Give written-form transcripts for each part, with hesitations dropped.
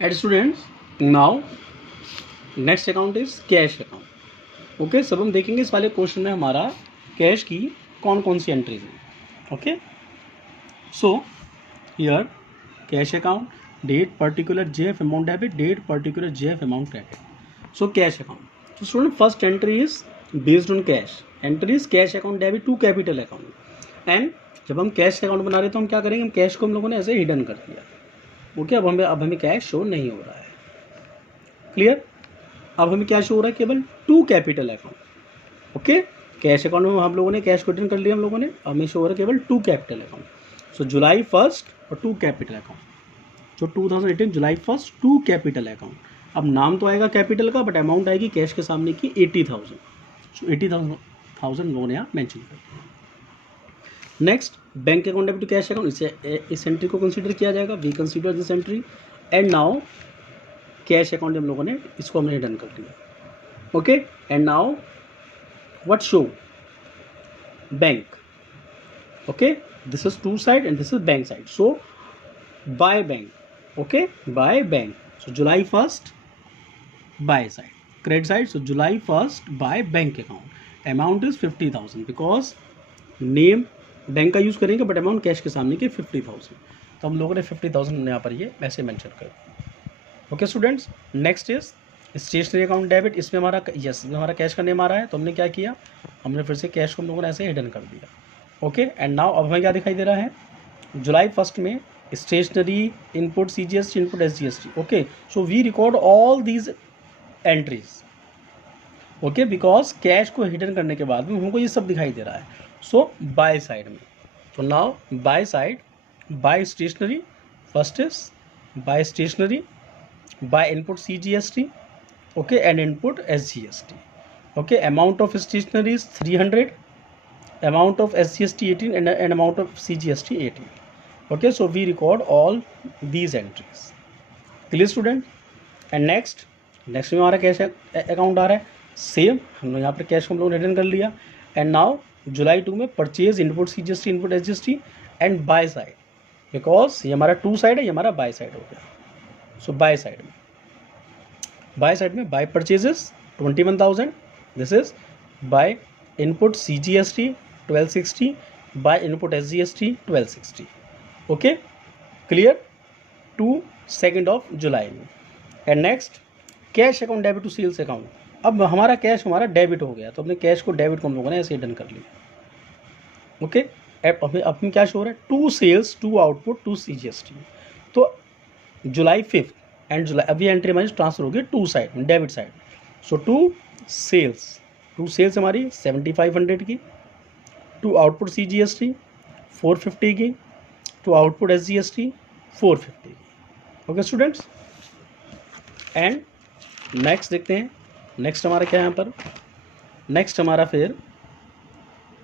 Eight students now next account is cash account. Okay, सब हम देखेंगे इस वाले क्वेश्चन में हमारा कैश की कौन कौन सी एंट्रीज हैं। Okay, so here cash account, date particular JF amount debit, date particular JF amount credit. So cash account, तो student first entry is based on cash, entry is cash account debit to capital account. And जब हम cash account बना रहे तो हम क्या करेंगे, हम कैश को हम लोगों ने ऐसे हिडन कर दिया। ओके, अब हमें कैश शो नहीं हो रहा है। क्लियर, अब हमें क्या शो हो रहा है, केवल to capital account. Okay, cash account में हम लोगों ने कैश को रिटर्न कर लिया हम लोगों ने, हमें शो हो रहा है केवल to capital account. So July first और to capital account. So 2018 July first to capital account. अब नाम तो आएगा कैपिटल का, बट अमाउंट आएगी कैश के सामने की 80,000। सो 80,000 लोगों ने यहाँ मैंशन कर दिया। Next bank account debit to cash account, इस एंट्री को कंसीडर किया जाएगा, we consider this entry. And now cash account हम लोगों ने इसको हमने रिटर्न कर दिया। Okay, and now what show, bank. Okay, this is to side and this is bank side. So by bank, okay, by bank. So July first by side, credit side. So July first by bank account, amount is 50,000 because name bank का use करेंगे but amount cash के सामने की 50,000। तो हम लोगों ने 50,000 यहाँ पर ये ऐसे मेंशन कर। Okay students, next is stationary account debit. इसमें हमारा हमारा कैश का नेम आ रहा है, तो हमने क्या किया, हमने फिर से कैश को हम लोगों ने ऐसे हिडन कर दिया। ओके, एंड नाउ अब हमें क्या दिखाई दे रहा है, जुलाई फर्स्ट में stationery input CGST input SGST। Okay, so we record all these entries. Okay, because cash को हिडन करने के बाद में हमको ये सब दिखाई दे रहा है। सो बाय साइड में, तो now by side, by stationery, first is by stationery, by input CGST, okay, and input SGST. Okay, amount of stationery is 300, amount of SGST 18, and amount of CGST 18. Okay, so we record all these entries. Clear student? And next में हमारा cash account आ रहा है, same हम लोग यहाँ पर cash को हम लोग रिटर्न कर लिया। एंड नाउ जुलाई 2 में purchase input CGST input SGST and by side, because ये हमारा टू साइड है, ये हमारा बाय साइड हो गया। सो बाय साइड में by purchases 21,000, this is by input CGST 1260, by input SGST 1260। Okay, clear, to 2 of July में। And next cash account debit to sales account. अब हमारा कैश हमारा डेबिट हो गया, तो अपने कैश को डेबिट को हम लोगों ने ऐसे डन कर लिया। ओके, अब क्या शो हो रहा है, to sales to output to CGST। तो जुलाई 5 एंड जुलाई, अभी एंट्री हमारी ट्रांसफर होगी to side debit side. So to sales हमारी 7,500 की, टू आउटपुट CGST 450 की, टू आउटपुट SGST 450 की। ओके स्टूडेंट्स, एंड नेक्स्ट देखते हैं, नेक्स्ट हमारा क्या है यहाँ पर, नेक्स्ट हमारा फिर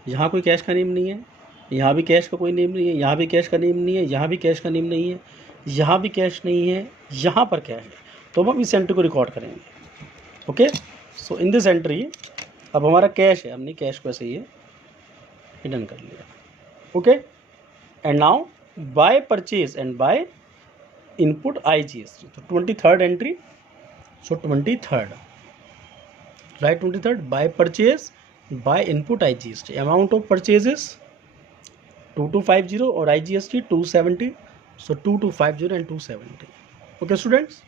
यहाँ कोई कैश का नेम नहीं है, यहाँ भी कैश का कोई नेम नहीं है, यहाँ भी कैश का नेम नहीं है, यहाँ भी कैश का नेम नहीं है, यहाँ भी कैश नहीं है, यहाँ पर कैश है। तो हम इस एंट्री को रिकॉर्ड करेंगे। Okay, so in this entry अब हमारा कैश है, हमने कैश को ऐसे ही हिडन कर लिया। Okay, and now by purchase and by input IGST, तो 23rd entry. So 23rd, right, 23rd by purchase by input IGST, amount of purchases 2250 और IGST 270। So 2250 and 270। Okay students,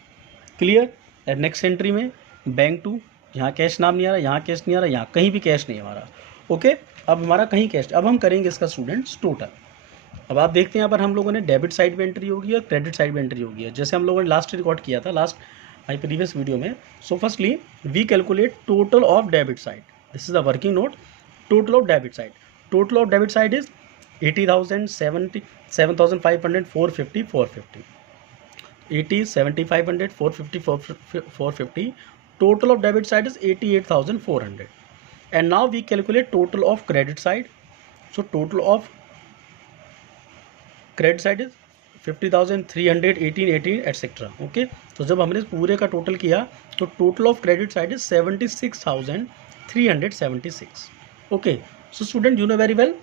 clear. And next entry में bank to, यहाँ cash नाम नहीं आ रहा, यहाँ cash नहीं आ रहा, यहाँ कहीं भी कैश नहीं हमारा। ओके, अब हमारा कहीं कैश, अब हम करेंगे इसका स्टूडेंट्स टोटल। अब आप देखते हैं यहाँ पर हम लोगों ने डेबिट साइड में एंट्री होगी और क्रेडिट साइड में एंट्री होगी, जैसे हम लोगों ने लास्ट रिकॉर्ड किया था लास्ट माई प्रीवियस वीडियो में। So firstly we calculate total of debit side, this is the working note, total of debit side. Total of debit side is 80,000, 7,500, 450, 450, 80, 7,500, 450, 450. Total of debit side is 88,400. And now we calculate total of credit side. So total of credit side is 50,300, 18, 18, etc. Okay. तो जब हमने पूरे का total किया तो total of credit side is 76,376. Okay. So student, you know very well,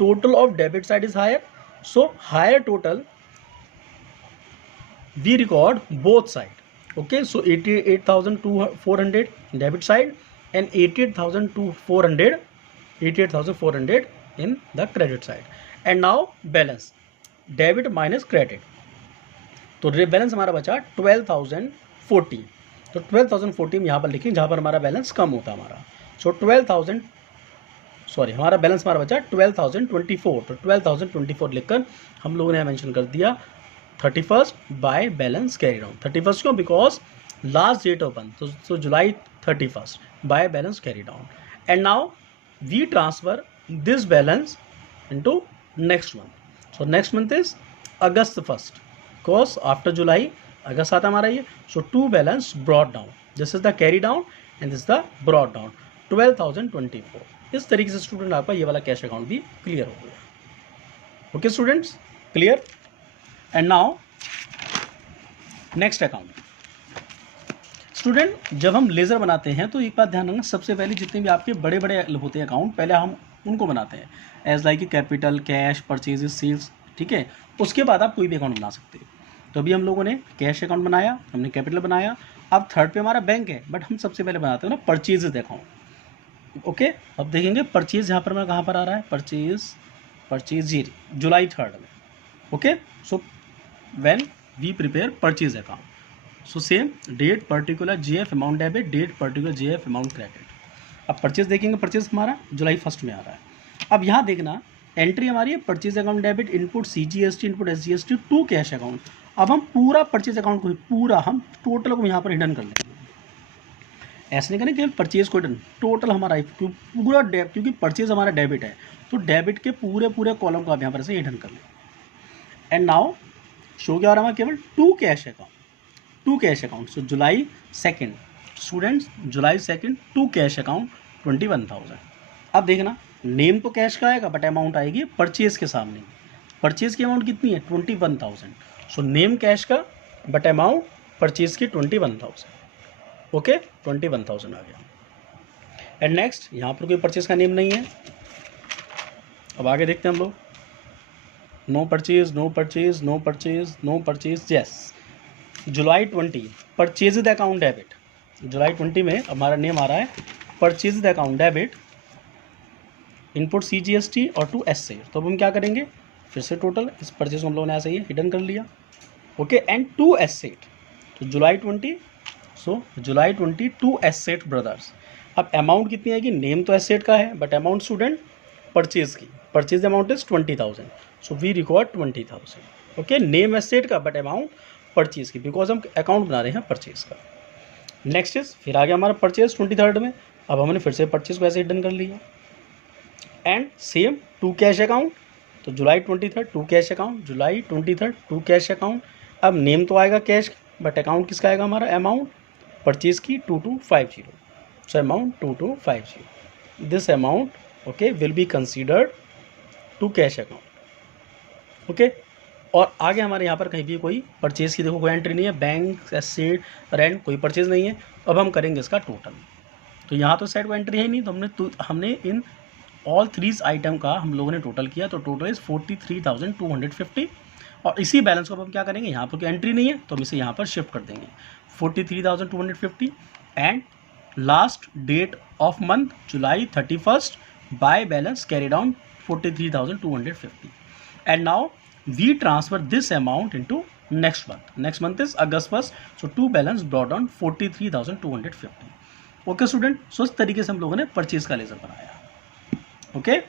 total of debit side is higher. So higher total we record both side. Okay, so 88,400 debit side and 88,400 in the credit side. And now balance debit minus credit. तो balance हमारा बचा 12,040. तो 12,040 हम यहाँ पर लिखें जहाँ पर हमारा बैलेंस कम होता है हमारा. सो हमारा बैलेंस हमारा बचा 12,024. तो 12,024 लिखकर हम लोगों ने यहाँ मेंशन कर दिया 31st by balance carry down. 31st क्यों? Because last date open. तो July 31st by balance carry down. And now we transfer this balance into next month. So next month is August 1st. Because after July August आता हमारा ये. So to balance brought down. This is the carry down and this the brought down. 12,024. इस तरीके से student आपका ये वाला cash account भी क्लियर हो गया. Okay students, clear. And now next account. Student जब हम लेज़र बनाते हैं तो एक बात ध्यान रखना, सबसे पहले जितने भी आपके बड़े बड़े होते हैं अकाउंट, पहले हम उनको बनाते हैं as like capital, cash, purchases, sales. ठीक है, उसके बाद आप कोई भी अकाउंट बना सकते हो. तो अभी हम लोगों ने कैश अकाउंट बनाया, हमने कैपिटल बनाया. अब थर्ड पे हमारा बैंक है, बट हम सबसे पहले बनाते हैं ना परचेजेस अकाउंट. ओके, अब देखेंगे परचेज यहाँ पर मैं कहाँ पर आ रहा है. परचेज जुलाई 3rd में. Okay, so when we prepare purchase account, so same date particular JF amount debit, date particular JF amount credit. अब परचेज देखेंगे, परचेज हमारा जुलाई 1st में आ रहा है. अब यहाँ देखना एंट्री हमारी है purchase account debit, input CGST, input SGST to cash account. अब हम पूरा परचेज अकाउंट को पूरा हम टोटल को यहाँ पर हिडन कर लेंगे. ऐसे नहीं करें केवल परचेज को हिडन, टोटल हमारा पूरा क्योंकि परचेज हमारा डेबिट है तो डेबिट के पूरे कॉलम को आप यहाँ पर से हिडन कर लें. एंड नाउ शो क्या हो रहा है केवल to cash account. So July 2nd students, July 2nd to cash account 21,000. अब देखना नेम तो कैश का आएगा बट अमाउंट आएगी परचेज के सामने. परचेज की अमाउंट कितनी है? 21,000. सो नेम कैश का बट अमाउंट परचेज की 21,000. ओके, 21,000 आ गया. एंड नेक्स्ट यहाँ पर कोई परचेज का नेम नहीं है. अब आगे देखते हैं हम लोग. No purchase. Yes, July 20 purchase account debit. July 20 में हमारा नेम आ रहा है purchase account debit, input CGST और टू एसेट. तो अब हम क्या करेंगे, फिर से टोटल इस परचेज को हम लोगों ने ऐसे ही हिडन कर लिया. Okay, and to asset. तो July 20, so July 20 to asset brothers. अब अमाउंट कितनी आएगी? नेम तो एसेट का है बट अमाउंट स्टूडेंट परचेज की. Purchase amount is 20,000. So we record 20,000. Okay, name asset का बट अमाउंट परचेज की, बिकॉज हम अकाउंट बना रहे हैं परचेज का. नेक्स्ट इज फिर आ गया हमारा परचेज 23rd में. अब हमने फिर से परचेज को ऐसे हिडन कर लिया. And same to cash account. तो July 23rd to cash account, July 23rd to cash account. अब नेम तो आएगा कैश बट अकाउंट किसका आएगा हमारा? अमाउंट परचेज की 2250. So amount 2250. This amount okay will be considered to cash account. Okay, और आगे हमारे यहाँ पर कहीं भी कोई परचेज की देखो कोई एंट्री नहीं है, बैंक, एसेट, रेंट कोई परचेज नहीं है. अब हम करेंगे इसका टोटल. तो यहाँ तो साइड कोई एंट्री है नहीं, तो हमने इन ऑल 3 आइटम का हम लोगों ने टोटल किया. तो टोटल इज 43,250. और इसी बैलेंस को अब हम क्या करेंगे, यहाँ पर कोई एंट्री नहीं है तो हम इसे यहाँ पर शिफ्ट कर देंगे 43,250. And last date of month July 31st by balance carry down 43,250. And now we transfer this amount into next month. Next month is August 1st. So to balance brought down 43,250. Okay student, so इस तरीके से हम लोगों ने purchase का laser बनाया. Okay